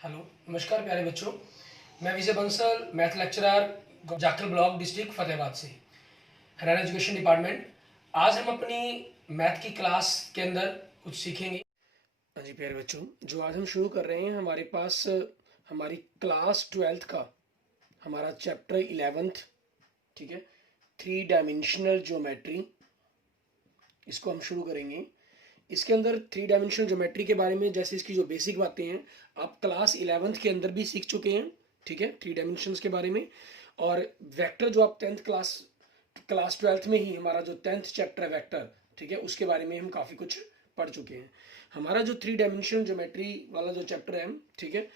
Hello, नमस्कार प्यारे बच्चों। मैं Vijay Bansal, math lecturer, Jakhal block, district Fatehabad से, हरियाणा एजुकेशन डिपार्टमेंट। आज हम अपनी मैथ की क्लास के अंदर कुछ सीखेंगे। हाँ जी प्यारे बच्चों, जो आज हम शुरू कर रहे हैं, हमारे पास हमारी क्लास 12th का हमारा चैप्टर 11th, ठीक है, 3 डायमेंशनल ज्योमेट्री, इसको हम शुरू करेंगे। इसके अंदर 3 डायमेंशनल ज्योमेट्री के बारे में, जैसे इसकी जो बेसिक बातें हैं, आप क्लास 11th के अंदर भी सीख चुके हैं, ठीक है, 3 डायमेंशंस के बारे में। और वेक्टर जो आप 10th क्लास 12th में ही, हमारा जो 10th चैप्टर है वेक्टर, ठीक है, उसके बारे में हम काफ़ी कुछ पढ़ चुके हैं। हमारा जो 3 डायमेंशनल ज्योमेट्री वाला जो चैप्टर है, ठीक है,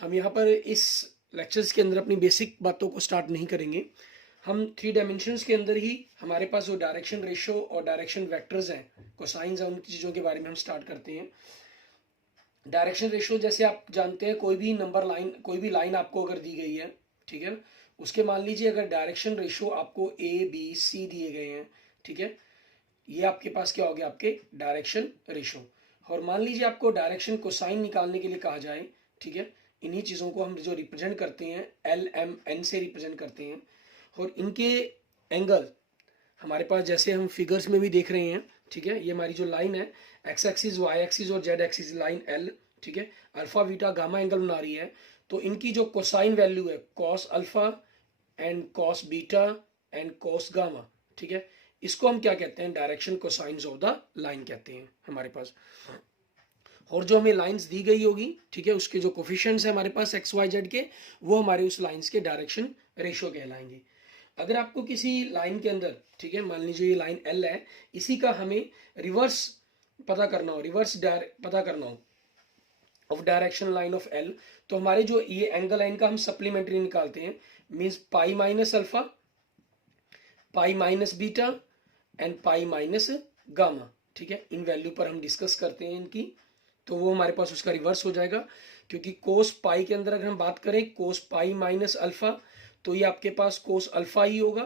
हम यहाँ पर इस लेक्चर्स के अंदर अपनी बेसिक बातों को स्टार्ट नहीं करेंगे। हम 3 डायमेंशंस के अंदर ही हमारे पास जो डायरेक्शन रेशो और डायरेक्शन वेक्टर्स हैं, कोसाइंस हैं, उन चीज़ों के बारे में हम स्टार्ट करते हैं। डायरेक्शन रेशो, जैसे आप जानते हैं, कोई भी नंबर लाइन, कोई भी लाइन आपको अगर दी गई है, ठीक है, उसके मान लीजिए अगर डायरेक्शन रेशो आपको ABC दिए गए हैं, ठीक है, ये आपके पास क्या हो गया, आपके डायरेक्शन रेशो। और मान लीजिए आपको डायरेक्शन कोसाइन निकालने के लिए कहा जाए, ठीक है, इन्हीं चीज़ों को हम जो रिप्रेजेंट करते हैं LMN से रिप्रेजेंट करते हैं। और इनके एंगल हमारे पास, जैसे हम फिगर्स में भी देख रहे हैं, ठीक है, ये हमारी जो लाइन है, एक्स एक्सिस, वाई एक्सिस और जेड एक्सिस लाइन L, ठीक है, अल्फा बीटा गामा एंगल बना रही है। तो इनकी जो कोसाइन वैल्यू है, cos alpha and cos beta and cos gamma, ठीक है, इसको हम क्या कहते हैं, direction cosines of the line कहते हैं हमारे पास। और जो हमें लाइंस दी गई होगी, ठीक है, उसके जो कोफिशिएंट्स है हमारे पास एक्स वाई जेड के, वो हमारे उस लाइंस के डायरेक्शन रेशो कहलाएंगे। अगर आपको किसी लाइन के अंदर, ठीक है, मान लीजिए ये लाइन L है, इसी का हमें रिवर्स पता करना हो, पता करना हो of direction line of L, तो हमारे जो ये एंगल लाइन का हम सप्लीमेंट्री निकालते हैं, means pi minus alpha, pi minus beta and pi minus gamma, ठीक है, इन वैल्यू पर हम डिस्कस करते हैं इनकी। तो वो हमारे पास उसका रिवर्स हो जाएगा, क्योंकि कोस पाई के अंदर अगर हम बात करें कोस पाई माइनस अल्फा, तो ये आपके पास कोस अल्फा ही होगा,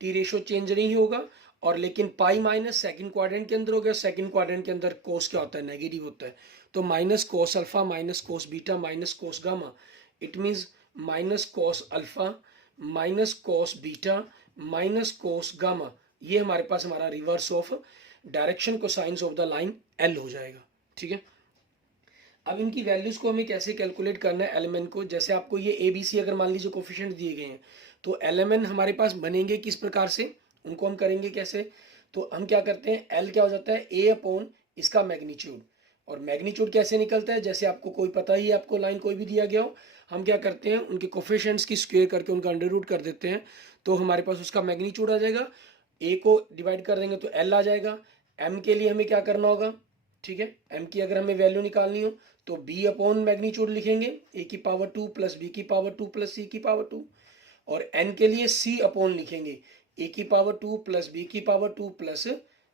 टी रेशो चेंज नहीं होगा। और लेकिन पाई माइनस सेकंड क्वाड्रेंट के अंदर हो गया, सेकंड क्वाड्रेंट के अंदर कोस क्या होता है, नेगेटिव होता है। तो minus cos alpha minus cos beta minus cos gamma, it means minus cos alpha minus cos beta minus cos gamma, ये हमारे पास हमारा reverse of direction cosines of the line L हो जाएगा, ठीक है। अब इनकी वैल्यूज को हमें कैसे कैलकुलेट करना है एलिमेंट को, जैसे आपको ये ABC अगर मान लीजिए कोफिशिएंट दिए गए हैं, तो एलिमेंट हमारे पास बनेंगे किस प्रकार से, उनको हम करेंगे कैसे। तो हम क्या करते हैं, L क्या हो जाता है, A अपॉन इसका मैग्नीट्यूड। और मैग्नीट्यूड कैसे निकलता है, जैसे आपको कोई पता ही है, आपको लाइन कोई भी दिया गया हो, हम क्या करते हैं, उनके कोफिशिएंट्स की स्क्वायर करके उनका अंडर रूट कर देते हैं, तो हमारे पास उसका मैग्नीट्यूड आ जाएगा। A को डिवाइड कर देंगे तो L आ जाएगा। M के लिए हमें क्या करना होगा, ठीक है, M की अगर हमें वैल्यू निकालनी हो तो B अपॉन मैग्नीट्यूड लिखेंगे, A की पावर 2 प्लस B की पावर 2 प्लस C की पावर 2। और N के लिए C अपॉन लिखेंगे, A की पावर 2 प्लस B की पावर 2 प्लस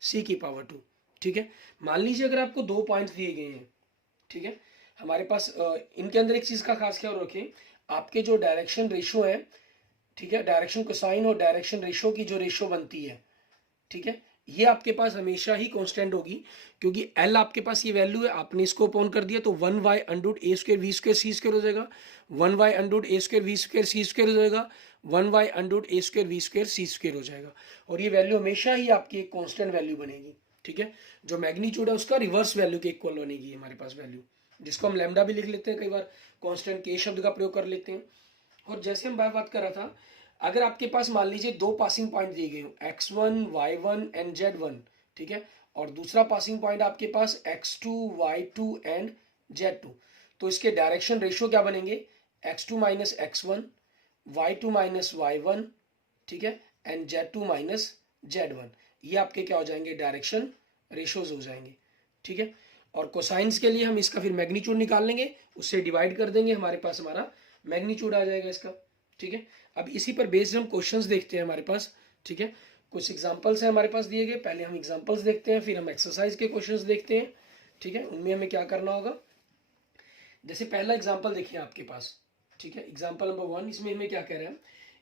C की पावर 2, ठीक है। मान लीजिए अगर आपको 2 पॉइंट दिए गए हैं, ठीक है, हमारे पास इनके अंदर एक चीज का खास ख्याल रखें, आपके जो डायरेक्शन रेशो है, ठीक है, डायरेक्शन कोसाइन और डायरेक्शन रेशो की जो रेशो बनती है, ठीक है, ये आपके पास हमेशा ही कांस्टेंट होगी, क्योंकि L आपके पास ये वैल्यू है, आपने इसको अपॉन कर दिया तो 1/√a² v² c² हो जाएगा, 1/√a² v² c² हो जाएगा, 1/√a² v² c² हो जाएगा। और ये वैल्यू हमेशा ही आपकी एक कांस्टेंट वैल्यू बनेगी, ठीक है। जो मैग्नीट्यूड है उसका रिवर्स वैल्यू के इक्वल बनेगी हमारे पास वैल्यू, जिसको हम लैम्डा भी लिख लेते हैं, कई बार कांस्टेंट के शब्द का प्रयोग कर लेते हैं। और जैसे हम बात कर रहा था, अगर आपके पास मान लीजिए 2 पासिंग पॉइंट दिए गए हो, x1 y1 एंड z1, ठीक है, और दूसरा पासिंग पॉइंट आपके पास x2 y2 एंड z2, तो इसके डायरेक्शन रेशियो क्या बनेंगे, x2 minus x1, y2 minus y1, ठीक है, एंड z2 माइनस z1, ये आपके क्या हो जाएंगे, डायरेक्शन रेशियोज हो जाएंगे, ठीक है। और कोसाइंस के लिए हम इसका फिर मैग्नीट्यूड निकाल लेंगे, उससे डिवाइड कर देंगे, हमारे पास हमारा मैग्नीट्यूड आ जाएगा इसका, ठीक है। अब इसी पर बेस्ड हम क्वेश्चंस देखते हैं हमारे पास, ठीक है, कुछ एग्जांपल्स हैं हमारे पास दिए गए, पहले हम एग्जांपल्स देखते हैं, फिर हम एक्सरसाइज के क्वेश्चंस देखते हैं, ठीक है, उनमें हमें क्या करना होगा। जैसे पहला एग्जांपल देखिए आपके पास, ठीक है, एग्जांपल नंबर 1, इसमें हमें क्या कह रहे हैं,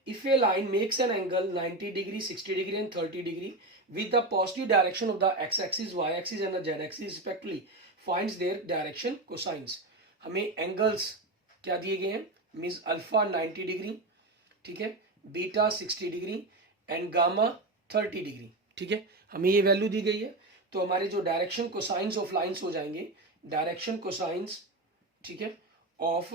if A line makes an angle 90 degree 60 degree and 30 degree with the positive direction of the x-axis, y-axis and the z-axis respectively, finds their direction cosines। हमें एंगल्स क्या दिए गए हैं, मीन्स अल्फा 90 डिग्री, ठीक है, beta 60 degree and gamma 30 degree, ठीक है, हमें ये वैल्यू दी गई है। तो हमारे जो डायरेक्शन कोसाइंस ऑफ लाइंस हो जाएंगे, डायरेक्शन कोसाइंस, ठीक है, ऑफ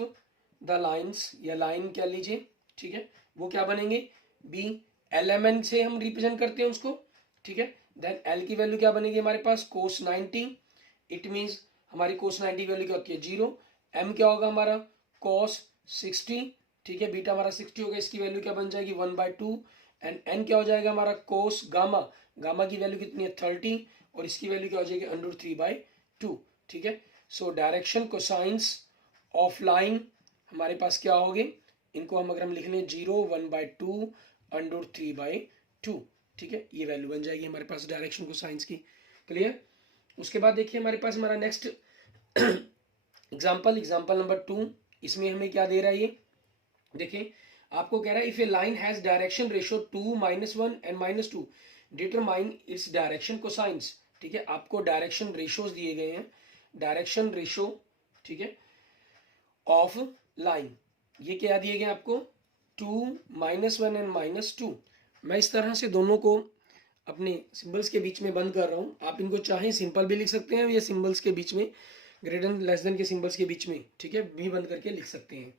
द लाइंस या लाइन कह लीजिए, ठीक है, वो क्या बनेंगे, बी एल एम एन से हम रिप्रेजेंट करते हैं उसको, ठीक है। देन एल की वैल्यू क्या बनेगी हमारे पास, कोस 90, इट मीन्स हमारी कोस 90 वैल्यू क्या होती है 0। एम क्या होगा हमारा, कोस 60, ठीक है, बीटा हमारा 60 होगा, इसकी वैल्यू क्या बन जाएगी 1/2। एंड एन क्या हो जाएगा हमारा, कोस गामा, गामा की वैल्यू कितनी है 30, और इसकी वैल्यू क्या हो जाएगी √3/2, ठीक है। So direction cosines of line हमारे पास क्या होंगे, इनको हम अगर हम लिख लें 0, 1/2, √3/2, ठीक है, ये वैल्यू बन जाएगी हमारे पास डायरेक्शन कोसाइंस की। क्लियर। उसके बाद देखिए हमारे पास हमारा नेक्स्ट एग्जाम्पल नंबर 2, इसमें हमें क्या दे रहा है ये देखिए, आपको कह रहा है if A line has direction ratio 2, -1 and -2 determine its direction cosines, ठीक है, आपको डायरेक्शन रेशियोज दिए गए हैं, डायरेक्शन रेशियो, ठीक है, ऑफ लाइन, ये क्या दिए गए आपको 2, -1 एंड -2। मैं इस तरह से दोनों को अपने सिंबल्स के बीच में बंद कर रहा हूं, आप इनको चाहे सिंपल भी लिख सकते हैं या सिंबल्स के बीच में ग्रेटर एंड लेस देन के सिंबल्स के बीच में, ठीक है, भी बंद करके लिख सकते हैं।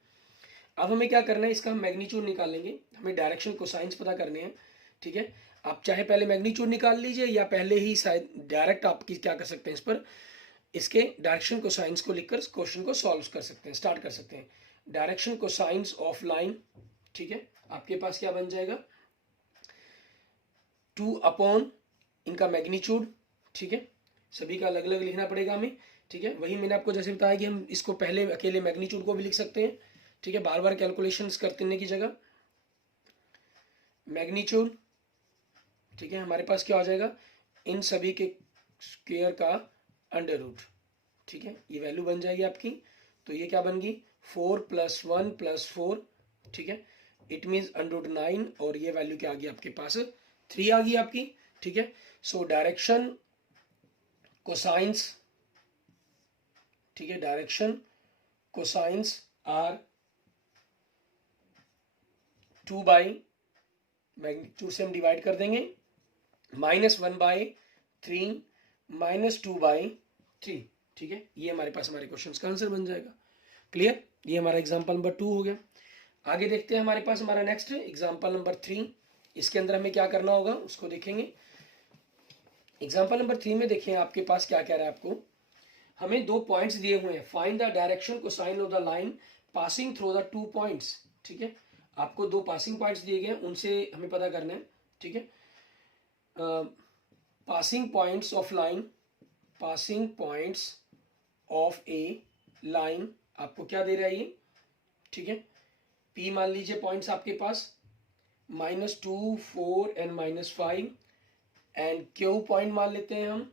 अब हमें क्या करना है, इसका हम मैग्नीट्यूड निकालेंगे, हमें डायरेक्शन कोसाइंस पता करने हैं, ठीक है। आप चाहे पहले मैग्नीट्यूड निकाल लीजिए या पहले ही शायद डायरेक्ट आप क्या कर सकते हैं, इस पर इसके डायरेक्शन कोसाइंस को लिखकर क्वेश्चन को सॉल्व कर सकते हैं, स्टार्ट कर सकते हैं। डायरेक्शन कोसाइंस ऑफ लाइन, ठीक है, आपके पास क्या बन जाएगा 2 अपॉन इनका मैग्नीट्यूड, ठीक है, सभी का अलग अलग लिखना पड़ेगा हमें, ठीक है। वही मैंने आपको जैसे बताया कि हम इसको पहले अकेले मैग्नीट्यूड को भी लिख सकते हैं, ठीक है, बार बार कैलकुलेशंस करने की जगह मैग्नीट्यूड, ठीक है, हमारे पास क्या हो जाएगा इन सभी के स्क्वायर का √, ठीक है, ये वैल्यू बन जाएगी आपकी। तो ये क्या बन गई 4 + 1 + 4, ठीक है, इट मीन्स √9, और ये वैल्यू क्या आ गई आपके पास 3 आ गई आपकी, ठीक है। सो डायरेक्शन कोसाइंस, ठीक है, direction cosines are 2 by magnitude से हम डिवाइड कर देंगे, -1/3 -2/3, ठीक है, ये हमारे पास हमारे क्वेश्चन का आंसर बन जाएगा। क्लियर, ये हमारा एग्जाम्पल नंबर 2 हो गया। आगे देखते हैं हमारे पास हमारा नेक्स्ट एग्जाम्पल नंबर 3, इसके अंदर हमें क्या करना होगा उसको देखेंगे। एग्जाम्पल नंबर 3 में देखिए आपके पास क्या कह रहा है, आपको हमें 2 पॉइंट्स दिए हुए हैं, find the direction cosine of the line passing through the 2 points, ठीक है, आपको 2 पासिंग पॉइंट्स दिए गए हैं, उनसे हमें पता करना है, ठीक है। Passing points of line, passing points of A line, आपको क्या दे रहा है ये, ठीक है, P मान लीजिए पॉइंट्स आपके पास -2, 4 एंड -5, एंड Q पॉइंट मान लेते हैं हम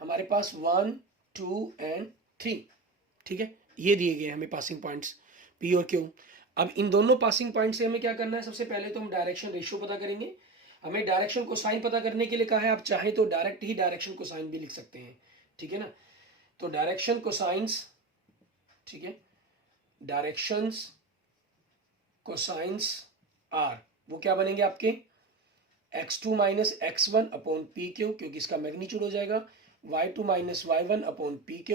हमारे पास 1, 2 एंड 3, ठीक है, ये दिए गए हमें पासिंग पॉइंट्स P और Q। अब इन दोनों पासिंग पॉइंट से हमें क्या करना है, सबसे पहले तो हम डायरेक्शन रेशियो पता करेंगे। हमें डायरेक्शन कोसाइन पता करने के लिए कहा है, आप चाहे तो डायरेक्ट ही डायरेक्शन कोसाइन भी लिख सकते हैं, ठीक है ना। तो डायरेक्शन कोसाइंस, ठीक है, डायरेक्शंस कोसाइंस आर वो क्या बनेंगे आपके x2 - x1 अपॉन PQ, क्योंकि इसका मैग्नीट्यूड हो जाएगा y2 - y1 upon PQ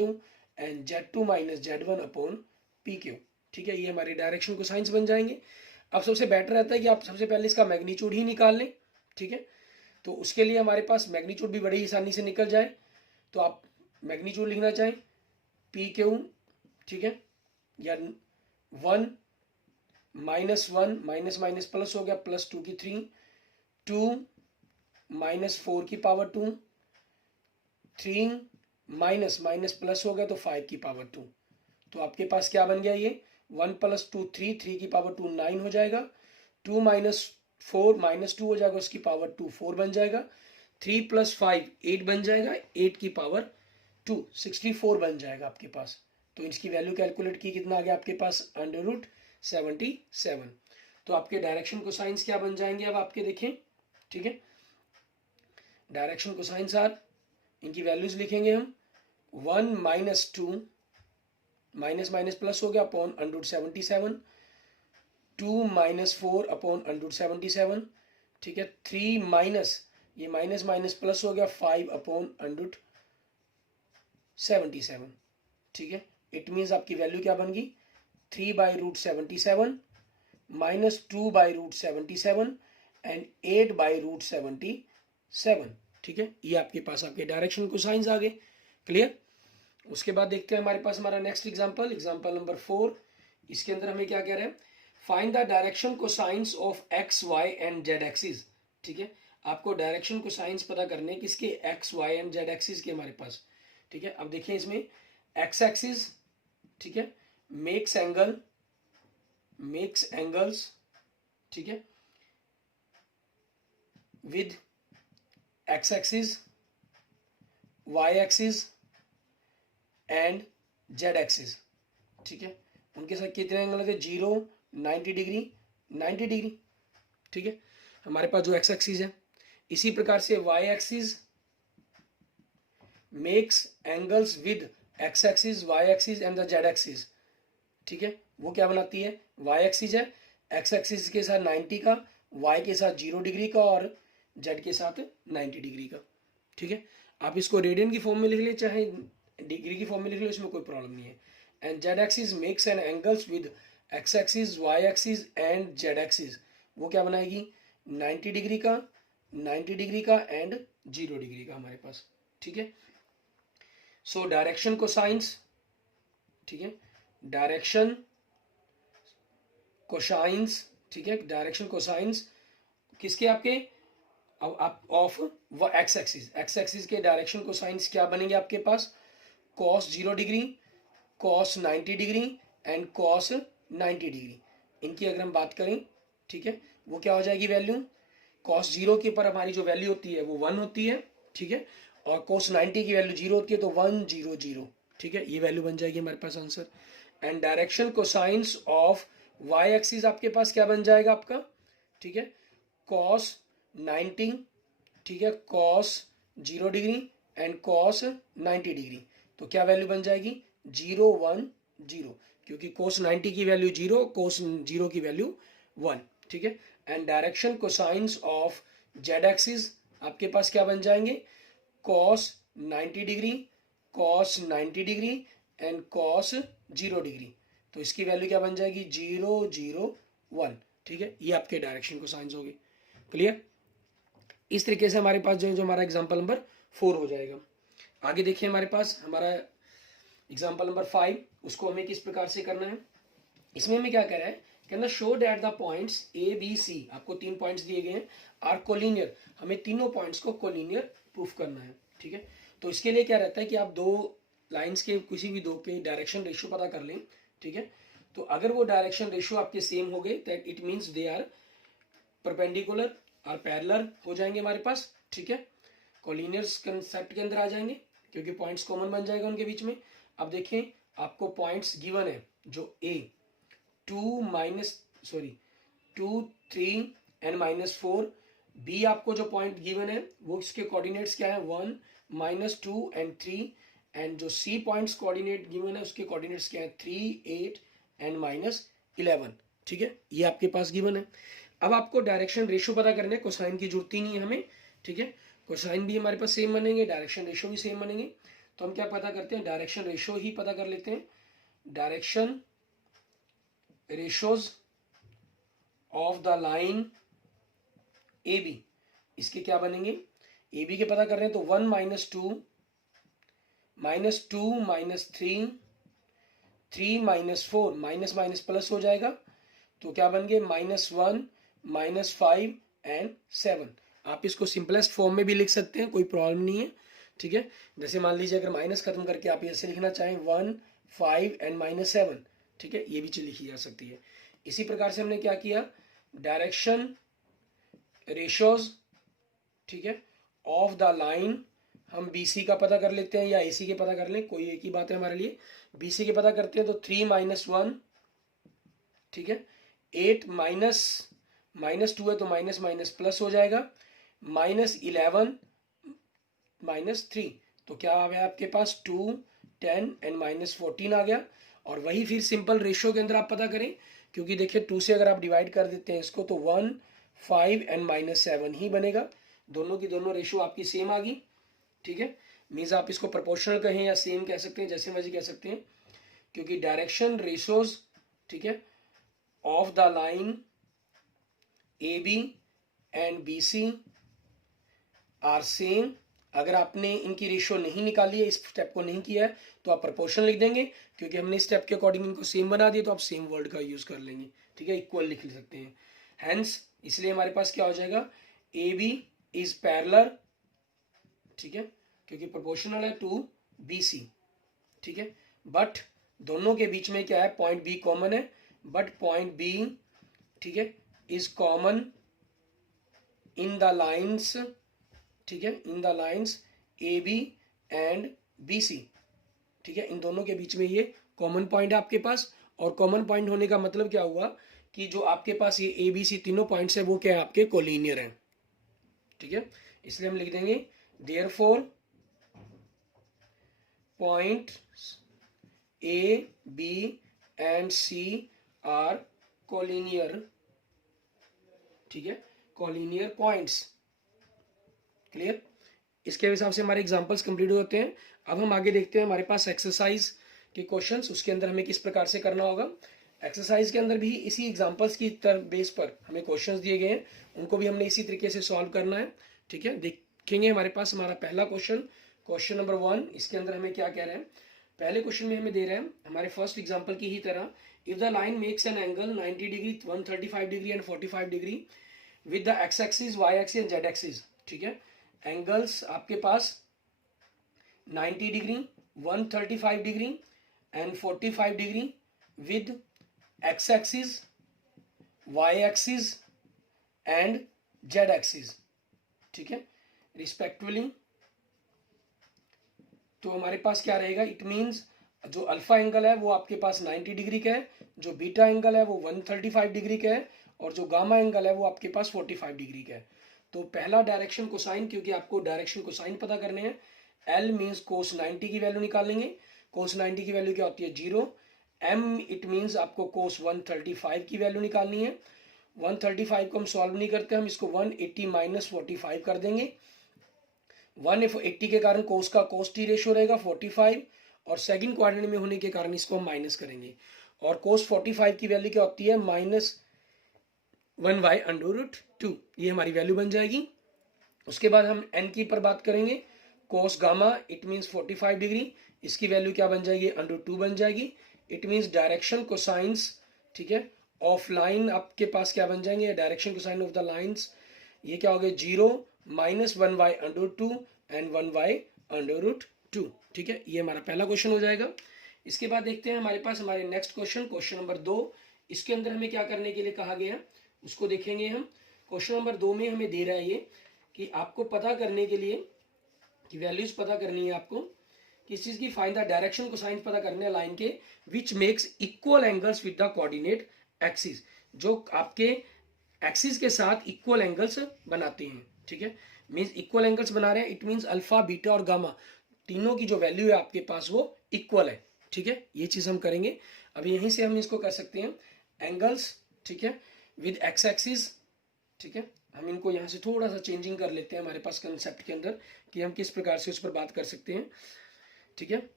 and z2 - z1 upon PQ, ठीक है, ये हमारे डायरेक्शन कोसाइंस बन जाएंगे। अब सबसे बेटर रहता है कि आप सबसे पहले इसका मैग्नीट्यूड ही निकाल लें, ठीक है, तो उसके लिए हमारे पास मैग्नीट्यूड भी बड़ी आसानी से निकल जाए, तो आप मैग्नीट्यूड लिखना चाहें PQ, ठीक है, या 1 -1 माइनस प्लस हो गया +2 की 3, 2 -4 की पावर 2, 3 माइनस प्लस हो गया तो 5 की पावर 2, तो आपके पास क्या बन गया ये 1 + 2 3 की पावर 2 9 हो जाएगा, 2 - 4 -2 हो जाएगा, उसकी पावर 2 4 बन जाएगा, 3 + 5 8 बन जाएगा, 8 की पावर 2 64 बन जाएगा आपके पास। तो इसकी वैल्यू कैलकुलेट की, कितना आ गया आपके पास √77। तो आपके डायरेक्शन कोसाइंस क्या बन जाएंगे अब आपके देखें, ठीक है, डायरेक्शन कोसाइंस आर, इनकी वैल्यूज लिखेंगे हम 1 - 2 माइनस माइनस प्लस हो गया upon under 77, 2 minus 4 upon under 77, ठीक है। 3 माइनस ये माइनस माइनस प्लस हो गया 5 अपॉन अंडर 77, ठीक है। इट मीन्स आपकी वैल्यू क्या बन गई 3/√77 माइनस 2/√77 एंड 8/√77, ठीक है। ये आपके पास आपके डायरेक्शन कोसाइंस आ गए। क्लियर। उसके बाद देखते हैं हमारे पास हमारा नेक्स्ट एग्जांपल, एग्जांपल नंबर 4। इसके अंदर हमें क्या कह रहे हैं, find the direction cosines of X Y and Z axis, ठीक है। आपको डायरेक्शन कोसाइंस पता करने किसके, X Y and Z axis के हमारे पास, ठीक है। अब देखिए इसमें एक्स एक्सिस, ठीक है, मेक्स एंगल्स, ठीक है, with x axis, Y axis and Z axis, ठीक है। उनके साथ कितने एंगल होते हैं, 0, 90 डिग्री, 90 डिग्री, ठीक है, हमारे पास जो एक्स एक्सिस है। इसी प्रकार से Y axis makes angles with x axis, Y axis and the Z axis, ठीक है। वो क्या बनाती है, वाई एक्सिस है, एक्स एक्सिस के साथ 90 का, वाई के साथ 0 डिग्री का और जेड के साथ 90 डिग्री का, ठीक है। आप इसको रेडियन की फॉर्म में लिख ले चाहे डिग्री की फॉर्म में लिख लो, इसमें कोई प्रॉब्लम नहीं है। And Z axis makes an angles with x axis, Y axis and Z axis, वो क्या बनाएगी 90 डिग्री का, 90 डिग्री का एंड 0 डिग्री का हमारे पास, ठीक है। सो डायरेक्शन कोसाइंस, ठीक है, डायरेक्शन कोसाइंस, ठीक है, डायरेक्शन कोसाइंस किसके आपके, अब आप ऑफ व एक्स एक्सिस के डायरेक्शन कोसाइंस क्या बनेंगे आपके पास, cos 0 degree, cos 90 degree and cos 90 degree. इनकी अगर हम बात करें, ठीक है, वो क्या हो जाएगी वैल्यू, कॉस 0 के ऊपर हमारी जो वैल्यू होती है वो 1 होती है, ठीक है, और कॉस 90 की वैल्यू 0 होती है तो 1 0 0, ठीक है, ये वैल्यू बन जाएगी हमारे पास answer. And direction cosines of y axis आपके पास क्या बन जाएगा आपका, ठीक है, कॉस 90, ठीक है, cos 0 degree and cos 90 degree, तो क्या वैल्यू बन जाएगी 0 1 0, क्योंकि कोस 90 की वैल्यू 0, कोस 0 की वैल्यू 1, ठीक है। And direction cosines of Z axis आपके पास क्या बन जाएंगे, cos 90 degree, cos 90 degree and cos 0 degree, तो इसकी वैल्यू क्या बन जाएगी 0 0 1, ठीक है। ये आपके डायरेक्शन कोसाइंस होगी। क्लियर। इस तरीके से हमारे पास जो हमारा एग्जाम्पल नंबर 4 हो जाएगा। आगे देखिए हमारे पास हमारा एग्जाम्पल नंबर 5, उसको हमें किस प्रकार से करना है। इसमें हमें क्या कह रहा है, कहना show that the points A B C, आपको 3 पॉइंट्स दिए गए हैं, आर कोलिनियर, हमें तीनों पॉइंट्स को कोलिनियर प्रूफ करना है, ठीक है। तो इसके लिए क्या रहता है कि आप दो लाइंस के किसी भी दो के डायरेक्शन रेशियो पता कर लें, ठीक है। तो अगर वो डायरेक्शन रेशियो आपके सेम हो गए that it means they are perpendicular और पैरेलल हो जाएंगे हमारे पास, ठीक है, कोलिनियर कंसेप्ट के अंदर आ जाएंगे क्योंकि पॉइंट्स कॉमन बन जाएगा उनके बीच में। अब देखें आपको पॉइंट्स गिवन है, जो ए 2 3 एंड -4, बी आपको जो पॉइंट गिवन है वो इसके कोऑर्डिनेट्स क्या है 1 -2 एंड 3, एंड जो सी पॉइंट्स कोऑर्डिनेट गिवन है उसके कोऑर्डिनेट्स क्या है 3 8 एंड -11, ठीक है, ये आपके पास गिवन है। अब आपको डायरेक्शन रेशियो पता करने, कोसाइन की जरूरत ही नहीं है हमें, ठीक है, कोसाइन भी हमारे पास सेम बनेंगे, डायरेक्शन रेशियो भी सेम बनेंगे, तो हम क्या पता करते हैं, डायरेक्शन रेशियो ही पता कर लेते हैं। Direction ratios of the line A B, इसके क्या बनेंगे, ए बी के पता कर रहे हैं तो 1 -2 -3 3 -4, माइनस माइनस प्लस हो जाएगा तो क्या बन गए -1 -5 एंड 7। आप इसको सिंपलेस्ट फॉर्म में भी लिख सकते हैं, कोई प्रॉब्लम नहीं है, ठीक है। जैसे मान लीजिए अगर माइनस खत्म करके आप ऐसे लिखना चाहें 1 5 एंड -7, ठीक है, ये भी लिखी जा सकती है। इसी प्रकार से हमने क्या किया, डायरेक्शन रेशियोज, ठीक है, ऑफ द लाइन, हम BC का पता कर लेते हैं या AC के पता कर लें, कोई एक ही बात है हमारे लिए। BC के पता करते हैं तो 3 -1, ठीक है, 8 -2 है तो माइनस माइनस प्लस हो जाएगा, -11 -3, तो क्या आ गया आपके पास 2 10 एंड -14 आ गया। और वही फिर सिंपल रेशियो के अंदर आप पता करें, क्योंकि देखिए 2 से अगर आप डिवाइड कर देते हैं इसको तो 1, 5 एंड -7 ही बनेगा। दोनों की दोनों रेशियो आपकी सेम आ गई, ठीक है। मीन्स आप इसको प्रोपोर्शनल कहें या सेम कह सकते हैं, जैसे मर्जी कह सकते हैं, क्योंकि डायरेक्शन रेशियोज, ठीक है, of the line A B and B C are same. अगर आपने इनकी रेशियो नहीं निकाली है, इस स्टेप को नहीं किया है, तो आप प्रोपोर्शनल लिख देंगे, क्योंकि हमने इस स्टेप के अकॉर्डिंग इनको सेम बना दिया, तो आप सेम वर्ड का यूज कर लेंगे, ठीक है, इक्वल लिख सकते हैं। हेंस इसलिए हमारे पास क्या हो जाएगा, ए बी इज पैरेलल, ठीक है, क्योंकि प्रोपोर्शनल है टू बी सी, ठीक है। बट दोनों के बीच में क्या है, पॉइंट बी कॉमन है, बट पॉइंट बी, ठीक है, is common in the lines, ठीक है, in the lines A B and B C, ठीक है। इन दोनों के बीच में ये कॉमन पॉइंट है आपके पास, और कॉमन पॉइंट होने का मतलब क्या हुआ कि जो आपके पास ये ए बी सी तीनों पॉइंट्स है वो क्या है, आपके कोलिनियर हैं, ठीक है। इसलिए हम लिख देंगे therefore point A B and C are collinear, ठीक है, कोलिनियर पॉइंट्स। क्लियर। इसके हिसाब से हमारे एग्जांपल्स कंप्लीट होते हैं। अब हम आगे देखते हैं हमारे पास एक्सरसाइज के क्वेश्चंस, उसके अंदर हमें किस प्रकार से करना होगा। एक्सरसाइज के अंदर भी इसी एग्जांपल्स की बेस पर हमें क्वेश्चंस दिए गए हैं, उनको भी हमने इसी तरीके से सॉल्व करना है, ठीक है। देखेंगे हमारे पास हमारा पहला क्वेश्चन नंबर 1, इसके अंदर हमें क्या कह रहे हैं। पहले क्वेश्चन में हमें दे रहे हैं हमारे फर्स्ट एग्जाम्पल की ही तरह, if the line makes an angle 90 degree, 135 degree and 45 degree with the X axis, Y axis and Z axis, ठीक है। एंगल्स आपके पास 90 degree, 135 degree and 45 degree with x axis, Y axis and Z axis, ठीक है, respectively. तो हमारे पास क्या रहेगा, इट मीन्स जो अल्फा एंगल है वो आपके पास 90 डिग्री का है, जो बीटा एंगल है वो 135 डिग्री का है, और जो गामा एंगल है वो आपके पास 45 डिग्री का है। तो पहला डायरेक्शन कोसाइन, क्योंकि आपको डायरेक्शन कोसाइन पता करने हैं, एल मीन्स कोस 90 की वैल्यू निकालेंगे। कोस 90 की वैल्यू क्या होती है, 0। एम इट मीन्स आपको कोस 135 की वैल्यू निकालनी है। 135 को हम सॉल्व नहीं करते, हम इसको 180 माइनस 45 कर देंगे। 180 के कारण कोस का कोस टी रेशियो रहेगा 45, और सेकंड क्वाड्रेंट में होने के कारण इसको हम माइनस करेंगे, और कोस 45 की वैल्यू क्या होती है, -1/√2, ये हमारी वैल्यू बन जाएगी। उसके बाद हम एन की पर बात करेंगे, cos gamma it means 45 degree, इसकी वैल्यू क्या बन जाएगी, √2 बन जाएगी। इट मीन्स डायरेक्शन कोसाइंस, ठीक है, ऑफ लाइन आपके पास क्या बन जाएंगे, direction cosine of the lines, ये क्या हो गया, 0 -1/√2 एंड 1/√2, ठीक है। ये हमारा पहला क्वेश्चन हो जाएगा। इसके बाद देखते हैं हमारे पास हमारे नेक्स्ट क्वेश्चन नंबर 2, इसके अंदर हमें क्या करने के लिए कहा गया है उसको देखेंगे हम। क्वेश्चन नंबर 2 में हमें दे रहा है ये कि आपको पता करने के लिए कि वैल्यूज पता करनी है आपको, किस चीज की, फाइंड द डायरेक्शन कोसाइन पता करने हैं लाइन के, which makes equal angles with the coordinate axis, जो आपके एक्सिस के साथ इक्वल एंगल्स बनाते हैं, ठीक है। मीन्स इक्वल एंगल्स बना रहे हैं, इट मीन्स अल्फा, बीटा और गामा तीनों की जो वैल्यू है आपके पास वो इक्वल है, ठीक है। ये चीज हम करेंगे। अब यहीं से हम इसको कर सकते हैं एंगल्स, ठीक है, विद एक्स एक्सिस, ठीक है। हम इनको यहाँ से थोड़ा सा चेंजिंग कर लेते हैं हमारे पास कंसेप्ट के अंदर कि हम किस प्रकार से उस पर बात कर सकते हैं, ठीक है।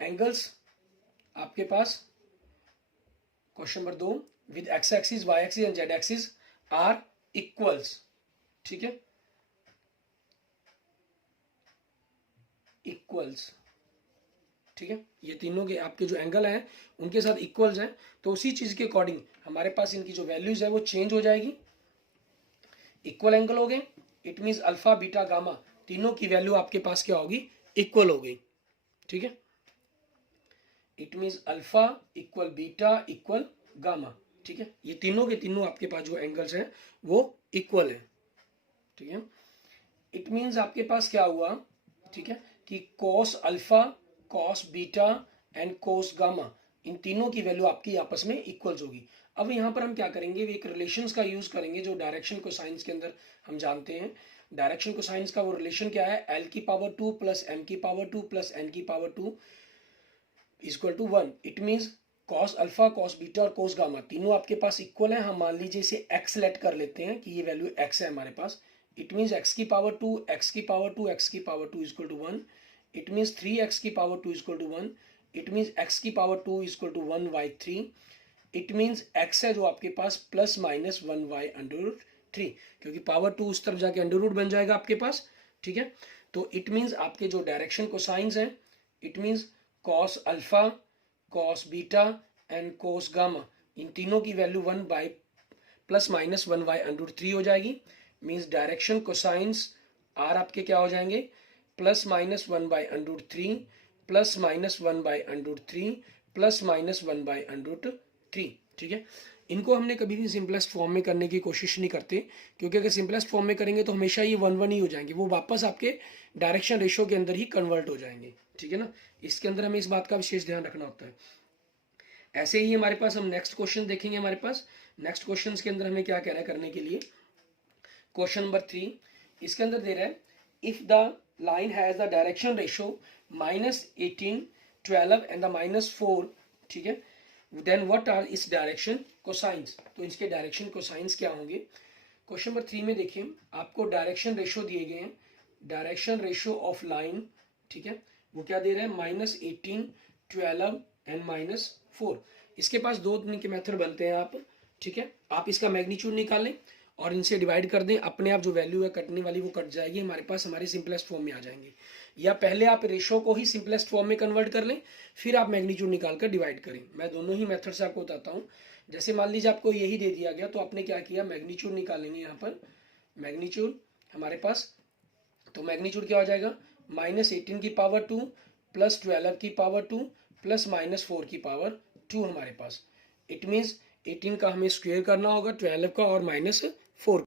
एंगल्स आपके पास question number 2 with x axis, Y axis and Z axis are equals, ठीक है, इक्वल्स, ठीक है। ये तीनों के आपके जो एंगल हैं उनके साथ इक्वल्स हैं, तो उसी चीज के अकॉर्डिंग हमारे पास इनकी जो वैल्यूज है वो चेंज हो जाएगी। इक्वल एंगल हो गए, it means alpha, beta, gamma तीनों की वैल्यू आपके पास क्या होगी, इक्वल हो गई, ठीक है। It means alpha equal beta equal gamma, ठीक है। ये तीनों के तीनों आपके पास जो एंगल्स हैं वो इक्वल है, ठीक है। इट मीन्स आपके पास क्या हुआ, ठीक है, कि cos alpha, cos beta and cos gamma इन तीनों की वैल्यू आपकी आपस में इक्वल्स होगी। अब यहाँ पर हम क्या करेंगे, एक रिलेशंस का यूज करेंगे जो डायरेक्शन कोसाइंस के अंदर हम जानते हैं। डायरेक्शन कोसाइंस का वो रिलेशन क्या है, L की पावर 2 प्लस M की पावर 2 प्लस N की power 2 equal to 1। It means cos alpha, cos beta और कॉस गामा तीनों आपके पास इक्वल है। हम मान लीजिए इसे x लेट कर लेते हैं कि ये वैल्यू x है हमारे पास। इट मीन्स x की पावर 2, x की पावर 2, x की power 2 equal to 1। It means 3x की power 2 equal to 1। It means x की power 2 equal to 1/3। It means x है जो आपके पास प्लस माइनस 1/√3, क्योंकि पावर 2 उस तरफ जाके अंडर रूट बन जाएगा आपके पास, ठीक है। तो इट मीन्स आपके जो डायरेक्शन कोसाइंस हैं, it means cos alpha, cos beta and cos gamma, इन तीनों की वैल्यू 1 बाई प्लस माइनस 1/√3 हो जाएगी। मीन्स डायरेक्शन कोसाइंस आर आपके क्या हो जाएंगे, plus minus 1/√3 plus minus 1/√3 plus minus 1/√3, ठीक है। इनको हमने कभी भी सिंपलेस्ट फॉर्म में करने की कोशिश नहीं करते, क्योंकि अगर सिंपलेस्ट फॉर्म में करेंगे तो हमेशा ये 1/1 ही हो जाएंगे, वो वापस आपके डायरेक्शन रेशियो के अंदर ही कन्वर्ट हो जाएंगे, ठीक है ना। इसके अंदर हमें इस बात का विशेष ध्यान रखना होता है। ऐसे ही हमारे पास हम नेक्स्ट क्वेश्चन देखेंगे। हमारे पास नेक्स्ट क्वेश्चन के अंदर हमें क्या कह रहा है करने के लिए, क्वेश्चन नंबर 3 इसके अंदर दे रहा है if the line has the direction ratio -18, 12 and the -4, ठीक है, देन व्हाट आर इस डायरेक्शन कोसाइंस। तो इसके डायरेक्शन कोसाइंस क्या होंगे। क्वेश्चन नंबर 3 में देखिए आपको डायरेक्शन रेशियो दिए गए हैं, डायरेक्शन रेशियो ऑफ लाइन, ठीक है, वो क्या दे रहा है -18, 12 एंड -4। इसके पास दो दिन के मेथड बनते हैं आप, ठीक है। आप इसका मैग्नीट्यूड निकालें और इनसे डिवाइड कर दें, अपने आप जो वैल्यू है कटने वाली वो कट जाएगी, हमारे पास हमारे सिंपलेस्ट फॉर्म में आ जाएंगे। या पहले आप रेशो को ही सिंपलेस्ट फॉर्म में कन्वर्ट कर लें, फिर आप मैग्नीट्यूड निकाल कर डिवाइड करें। मैं दोनों ही मेथड से आपको बताता हूँ। जैसे मान लीजिए आपको यही दे दिया गया, तो आपने क्या किया, मैग्नीट्यूड निकालेंगे। यहाँ पर मैग्नीट्यूड हमारे पास, तो मैग्नीट्यूड क्या हो जाएगा, -18 की पावर 2 प्लस 12 की पावर 2 प्लस -4 की पावर 2 हमारे पास। इट मीन्स 18 का हमें स्क्वेयर करना होगा, 12 का और -4,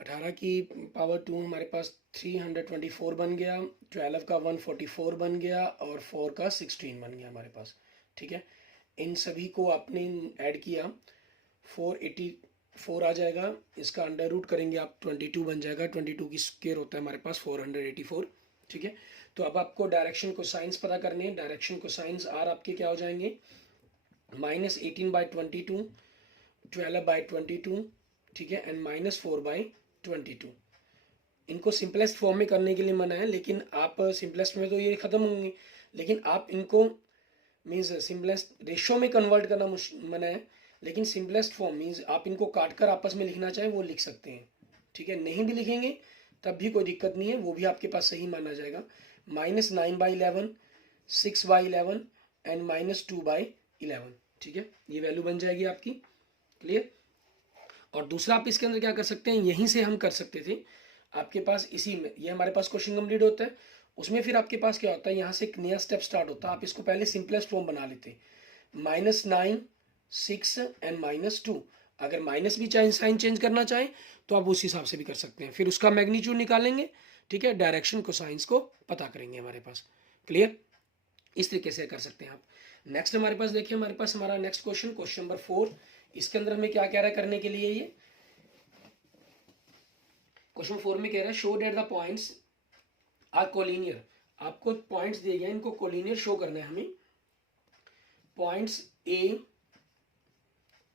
18 की पावर 2 हमारे पास 324 बन गया, 12 का 144 बन गया और 4 का 16 बन गया हमारे पास, ठीक है। इन सभी को आपने ऐड किया, 484 आ जाएगा, इसका अंडर रूट करेंगे आप 22 बन जाएगा, 22 की स्क्वायर होता है हमारे पास 484, ठीक है। तो अब आपको डायरेक्शन को साइंस पता करने हैं। डायरेक्शन को साइंस आर आपके क्या हो जाएंगे, -18/22, 12/22, ठीक है, एंड -4/22। इनको सिंपलेस्ट फॉर्म में करने के लिए मना है, लेकिन आप सिंपलेस्ट में तो ये खत्म होंगे, लेकिन आप इनको मीन्स सिंपलेस्ट रेशियो में कन्वर्ट करना मना है, लेकिन सिंपलेस्ट फॉर्म मीन्स आप इनको काट कर आपस में लिखना चाहें वो लिख सकते हैं, ठीक है। नहीं भी लिखेंगे तब भी कोई दिक्कत नहीं है, वो भी आपके पास सही माना जाएगा। -9/11, 6/11 एंड -2/11, ठीक है, ये वैल्यू बन जाएगी आपकी, क्लियर। और दूसरा आप इसके अंदर क्या कर सकते हैं, यहीं से हम कर सकते थे आपके पास, इसी में ये हमारे पास क्वेश्चन कंप्लीट होता है, उसमें फिर आपके पास क्या होता है, यहाँ से एक नया स्टेप स्टार्ट होता है। आप इसको पहले सिंपलेस्ट फॉर्म बना लेते, -9, 6 एंड -2। अगर माइनस भी चाहे साइन चेंज करना चाहें तो आप उस हिसाब से भी कर सकते हैं, फिर उसका मैग्नीट्यूड निकालेंगे, ठीक है, डायरेक्शन को साइंस को पता करेंगे हमारे पास, क्लियर। इस तरीके से कर सकते हैं आप। नेक्स्ट हमारे पास देखिए, हमारे पास हमारा नेक्स्ट क्वेश्चन, क्वेश्चन नंबर 4, इसके अंदर हमें क्या कह रहा है करने के लिए, ये क्वेश्चन 4 में कह रहा है show that the points are collinear. आपको पॉइंट्स दिए गए, इनको कोलिनियर शो करना है हमें। Points A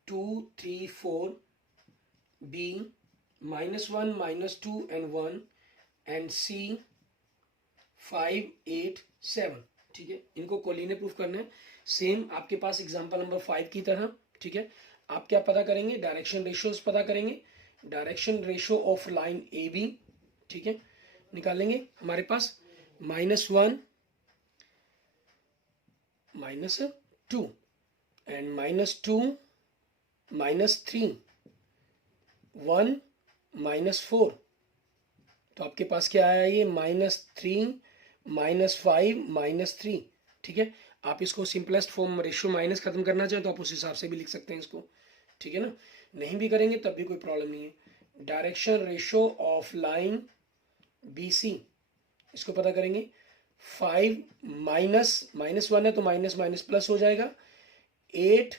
2, 3, 4, B -1, -2 and 1 and C 5, 8, 7, ठीक है, इनको कोलिनियर प्रूफ करना है। सेम आपके पास एग्जांपल नंबर 5 की तरह, ठीक है। आप क्या पता करेंगे, डायरेक्शन रेशियोज पता करेंगे, direction ratio of line AB, ठीक है, निकालेंगे। हमारे पास -1, -2 एंड -2, -3, 1, -4। तो आपके पास क्या आया, ये -3, -5, -3, ठीक है। आप इसको सिंपलेस्ट फॉर्म रेशियो माइनस खत्म करना चाहें तो आप उस हिसाब से भी लिख सकते हैं इसको, ठीक है ना। नहीं भी करेंगे तब भी कोई प्रॉब्लम नहीं है। Direction ratio of line BC, इसको पता करेंगे। 5 -1 है तो माइनस माइनस प्लस हो जाएगा, 8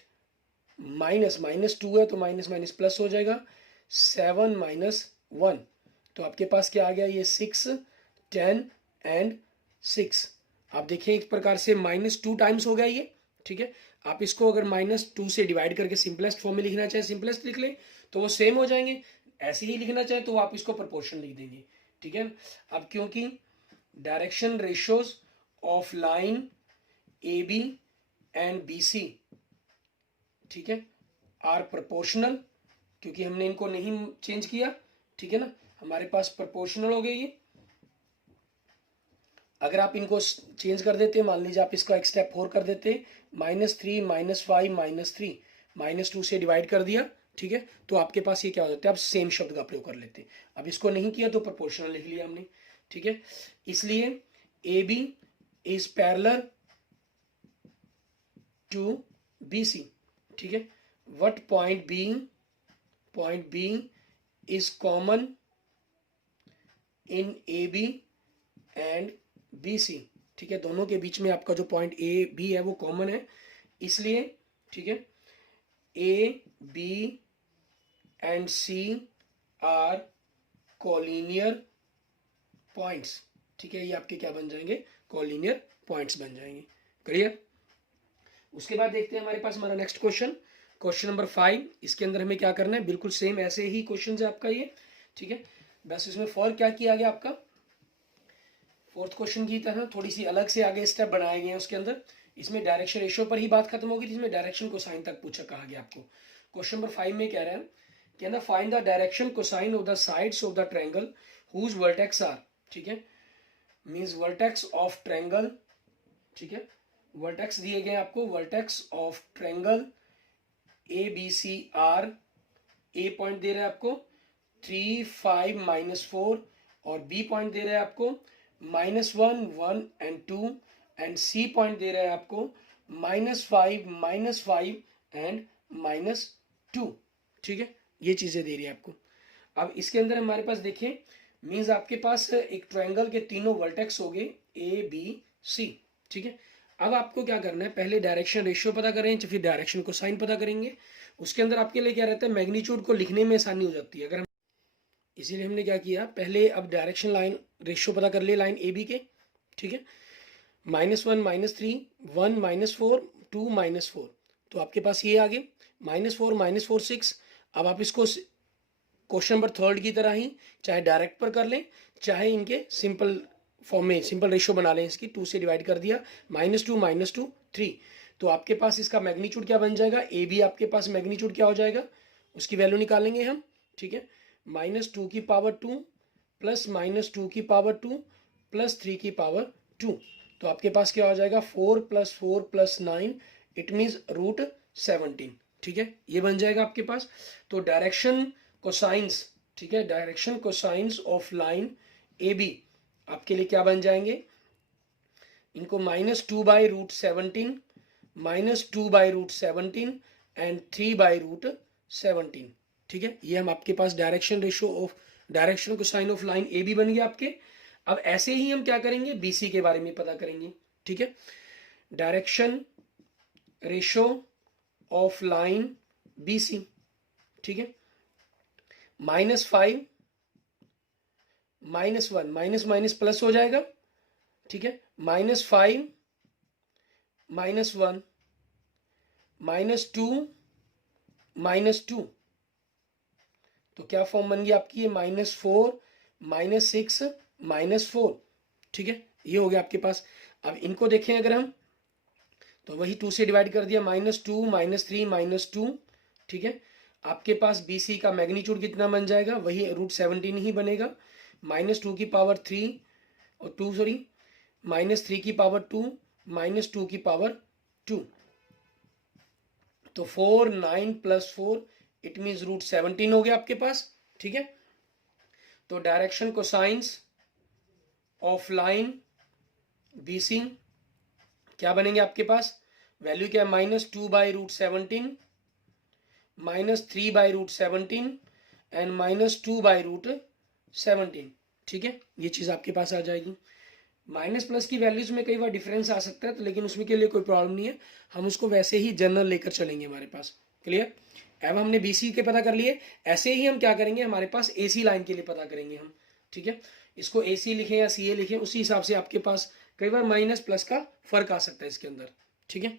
-2 है तो माइनस माइनस प्लस हो जाएगा, 7 -1, तो आपके पास क्या आ गया, ये 6, 10 एंड 6। आप देखें एक प्रकार से -2 टाइम्स हो गया ये, ठीक है। आप इसको अगर -2 से डिवाइड करके सिंपलेस्ट फॉर्म में लिखना चाहे सिंपलेस्ट लिख लें तो वो सेम हो जाएंगे, ऐसे ही लिखना चाहे तो आप इसको प्रोपोर्शन लिख देंगे, ठीक है। अब क्योंकि direction ratios of line A B and B C, ठीक है, आर प्रोपोर्शनल, क्योंकि हमने इनको नहीं चेंज किया, ठीक है ना, हमारे पास प्रोपोर्शनल हो गए ये। अगर आप इनको चेंज कर देते, मान लीजिए आप इसका एक स्टेप 4 कर देते, -3 -5 -3 -2 से डिवाइड कर दिया, ठीक है, तो आपके पास ये क्या हो जाता है, आप सेम शब्द का प्रयोग कर लेते। अब इसको नहीं किया तो प्रोपोर्शनल लिख लिया हमने, ठीक है। इसलिए A B is parallel to B C, ठीक है। What point B is common in A B and B C, ठीक है, दोनों के बीच में आपका जो पॉइंट ए बी है वो कॉमन है, इसलिए, ठीक है, A B and C are collinear points, ठीक है, ये आपके क्या बन जाएंगे, कोलिनियर पॉइंट्स बन जाएंगे। क्लियर। उसके बाद देखते हैं हमारे पास हमारा नेक्स्ट क्वेश्चन नंबर 5। इसके अंदर हमें क्या करना है, बिल्कुल सेम ऐसे ही क्वेश्चन है आपका ये, ठीक है, बस इसमें फॉर क्या किया गया आपका, फोर्थ क्वेश्चन की तरह थोड़ी सी अलग से आगे स्टेप बनाए गए हैं उसके अंदर। इसमें डायरेक्शन रेशियो पर ही बात खत्म होगी, जिसमें डायरेक्शन कोसाइन तक पूछा कहा गया आपको। क्वेश्चन नंबर 5 में कह रहे हैं, कहना find the direction cosine of the sides of the triangle whose vertex are, ठीक है, मींस वर्टेक्स ऑफ ट्रायंगल, ठीक है, वर्टेक्स दिए गए आपको, vertex of triangle A B C are, A point दे रहे हैं आपको 3 5 -4 और बी पॉइंट दे रहे हैं आपको -1 1 एंड 2 एंड सी पॉइंट दे रहा है आपको -5 -5 एंड -2, ठीक है, ये चीजें दे रही है आपको। अब इसके अंदर हमारे पास देखिए, मींस आपके पास एक ट्रायंगल के तीनों वर्टेक्स हो गए ए बी सी, ठीक है। अब आपको क्या करना है, पहले डायरेक्शन रेशियो पता करें, फिर डायरेक्शन कोसाइन पता करेंगे। उसके अंदर आपके लिए क्या रहता है, मैग्नीट्यूड को लिखने में आसानी हो जाती है। अगर हम, इसीलिए हमने क्या किया, पहले अब डायरेक्शन लाइन रेशियो पता कर लिए लाइन ए बी के, ठीक है, -1 -3 1 -4 2 -4, तो आपके पास ये आ गए -4 -4 6। अब आप इसको क्वेश्चन नंबर 3 की तरह ही चाहे डायरेक्ट पर कर लें, चाहे इनके सिंपल फॉर्म में सिंपल रेशियो बना लें, इसकी 2 से डिवाइड कर दिया, -2 -2 3, तो आपके पास इसका मैग्नीट्यूड क्या बन जाएगा, ए बी आपके पास मैग्नीट्यूड क्या हो जाएगा, उसकी वैल्यू निकालेंगे हम, ठीक है, -2 की पावर 2 प्लस -2 की पावर 2 प्लस 3 की पावर 2, तो आपके पास क्या हो जाएगा 4 + 4 + 9, इट मीन्स √17, ठीक है, ये बन जाएगा आपके पास। तो डायरेक्शन कोसाइंस, ठीक है, direction cosines of line A B आपके लिए क्या बन जाएंगे, इनको -2/√17 -2/√17 एंड 3/√17, ठीक है, ये हम आपके पास direction ratio of direction cosine of line A B बन गया आपके। अब ऐसे ही हम क्या करेंगे, बीसी के बारे में पता करेंगे, ठीक है, direction ratio of line B C, ठीक है, -5 -1 माइनस माइनस प्लस हो जाएगा, ठीक है, -5 -1 -2 -2, तो क्या फॉर्म बन गई आपकी, ये -4 -6 -4, ठीक है, ये हो गया आपके पास। अब इनको देखें अगर हम, तो वही 2 से डिवाइड कर दिया, -2 -3 -2, ठीक है, आपके पास BC का मैग्नीट्यूड कितना बन जाएगा, वही √17 ही बनेगा, -2 की पावर 3 और 2 सॉरी -3 की पावर 2 -2 की पावर 2, तो 4 9 + 4 इट मीन्स √17 हो गया आपके पास, ठीक है। तो direction cosines of line BC क्या बनेंगे आपके पास, वैल्यू क्या है, -2/√17 -3/√17 एंड -2/√17, ठीक है, ये चीज आपके पास आ जाएगी। माइनस प्लस की वैल्यूज में कई बार डिफरेंस आ सकता है, तो लेकिन उसमें के लिए कोई प्रॉब्लम नहीं है, हम उसको वैसे ही जनरल लेकर चलेंगे हमारे पास। क्लियर। अब हमने BC के पता कर लिए, ऐसे ही हम क्या करेंगे, हमारे पास AC लाइन के लिए पता करेंगे हम, ठीक है, इसको AC लिखें या CA लिखें, उसी हिसाब से आपके पास कई बार माइनस प्लस का फर्क आ सकता है इसके अंदर, ठीक है।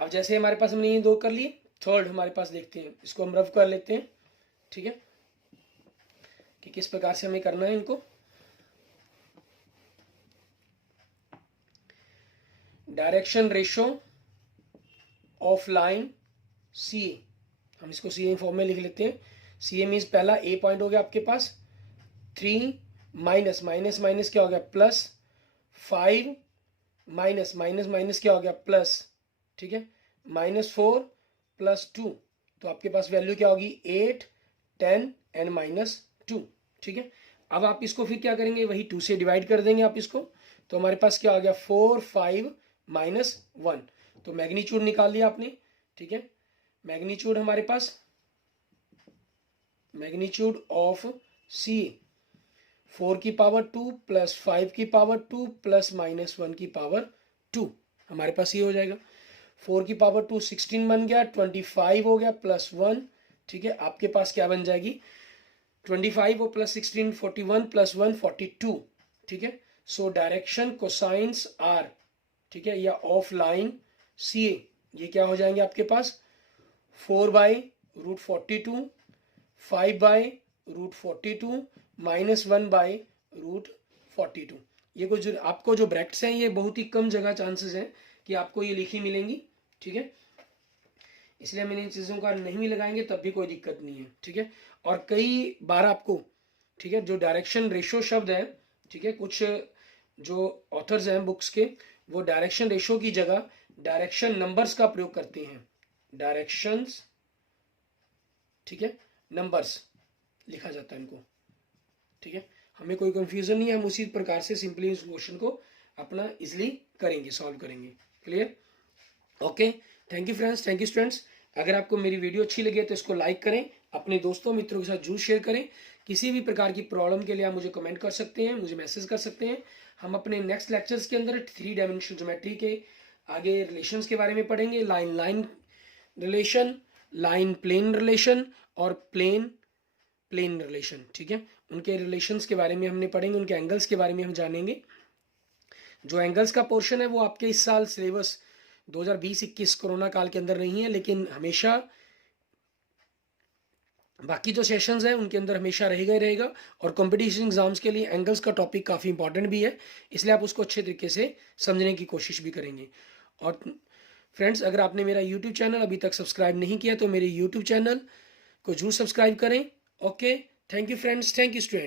अब जैसे हमारे पास हमने ये दो कर लिए, थर्ड हमारे पास देखते हैं, इसको हम रफ कर लेते हैं, ठीक है, कि किस प्रकार से हमें करना है इनको। डायरेक्शन रेशो ऑफ लाइन सी ए, हम इसको सी ए फॉर्म में लिख लेते हैं। सी ए मीन्स पहला ए पॉइंट हो गया आपके पास 3 माइनस माइनस माइनस क्या हो गया प्लस 5 माइनस माइनस माइनस क्या हो गया प्लस, ठीक है, -4 + 2, तो आपके पास वैल्यू क्या होगी 8 10 एंड -2, ठीक है। अब आप इसको फिर क्या करेंगे, वही 2 से डिवाइड कर देंगे आप इसको, तो हमारे पास क्या आ गया 4 5 -1, तो मैग्नीट्यूड निकाल लिया आपने, ठीक है। मैग्नीट्यूड हमारे पास, मैग्नीट्यूड ऑफ सी 4 की पावर 2 + 5 की पावर 2 + -1 की पावर 2, हमारे पास ये हो जाएगा। 4 की पावर 2 16 बन गया, 25 हो गया +1, ठीक है। आपके पास क्या बन जाएगी 25 और +16 41 +1 42, ठीक है। सो डायरेक्शन कोसाइंस आर, ठीक है, या ऑफ लाइन सी ए, ये क्या हो जाएंगे आपके पास 4/√42, 5/√42, -1/√42। ये कुछ आपको जो ब्रैकेट्स हैं ये बहुत ही कम जगह चांसेस हैं कि आपको ये लिखी मिलेंगी, ठीक है, इसलिए हम इन चीज़ों का नहीं भी लगाएंगे तब भी कोई दिक्कत नहीं है, ठीक है। और कई बार आपको, ठीक है, जो डायरेक्शन रेशो शब्द है, ठीक है, कुछ जो ऑथर्स हैं बुक्स के वो डायरेक्शन रेशो की जगह डायरेक्शन नंबर्स का प्रयोग करते हैं, डायरेक्शंस, ठीक है, नंबर्स लिखा जाता है इनको, ठीक है। हमें कोई कंफ्यूजन नहीं है, हम उसी प्रकार से सिंपली इस क्वेश्चन को अपना इजिली करेंगे, सॉल्व करेंगे। Clear? Okay, thank you friends, thank you students. अगर आपको मेरी वीडियो अच्छी लगी तो इसको लाइक करें, अपने दोस्तों मित्रों के साथ जरूर शेयर करें। किसी भी प्रकार की प्रॉब्लम के लिए आप मुझे कमेंट कर सकते हैं, मुझे मैसेज कर सकते हैं। हम अपने नेक्स्ट लेक्चर्स के अंदर 3 डायमेंशनल ज्योमेट्री के आगे रिलेशंस के बारे में पढ़ेंगे, line line relation, line plane relation और प्लेन प्लेन रिलेशन, ठीक है। उनके रिलेशंस के बारे में हमने पढ़ेंगे, उनके एंगल्स के बारे में हम जानेंगे। जो एंगल्स का पोर्शन है वो आपके इस साल सिलेबस 2020-21 कोरोना काल के अंदर नहीं है, लेकिन हमेशा बाकी जो सेशंस हैं उनके अंदर हमेशा रहेगा ही रहेगा। और कंपटीशन एग्जाम्स के लिए एंगल्स का टॉपिक काफ़ी इंपॉर्टेंट भी है, इसलिए आप उसको अच्छे तरीके से समझने की कोशिश भी करेंगे। और फ्रेंड्स, अगर आपने मेरा यूट्यूब चैनल अभी तक सब्सक्राइब नहीं किया तो मेरे यूट्यूब चैनल को जरूर सब्सक्राइब करें। Okay, thank you friends, thank you student.